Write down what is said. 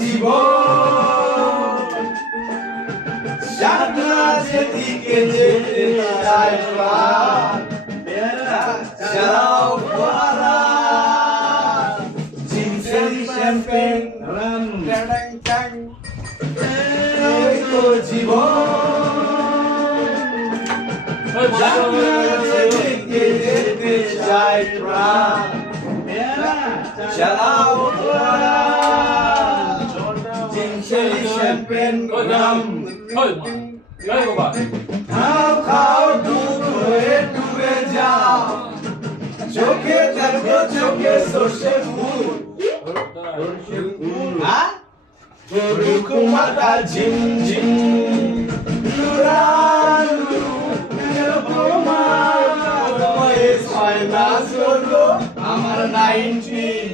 জীবন জানা যেদিকে যেতে চাই প্রাণ চালাও ফোয়ারা জিনসের শ্যাম্পেন রাম ট্যাং ট্যাং এই তো জীবন জানা যেদিকে যেতে চাই প্রাণ চালাও ফোয়ারা জিনসের শ্যাম্পেন রাম খাও খাও দুধ হয়ে ডুবে যাও চোখে দেখো চোখে সর্ষে ফুল দুঃখ মাতা ঝিম ঝিম আমার 90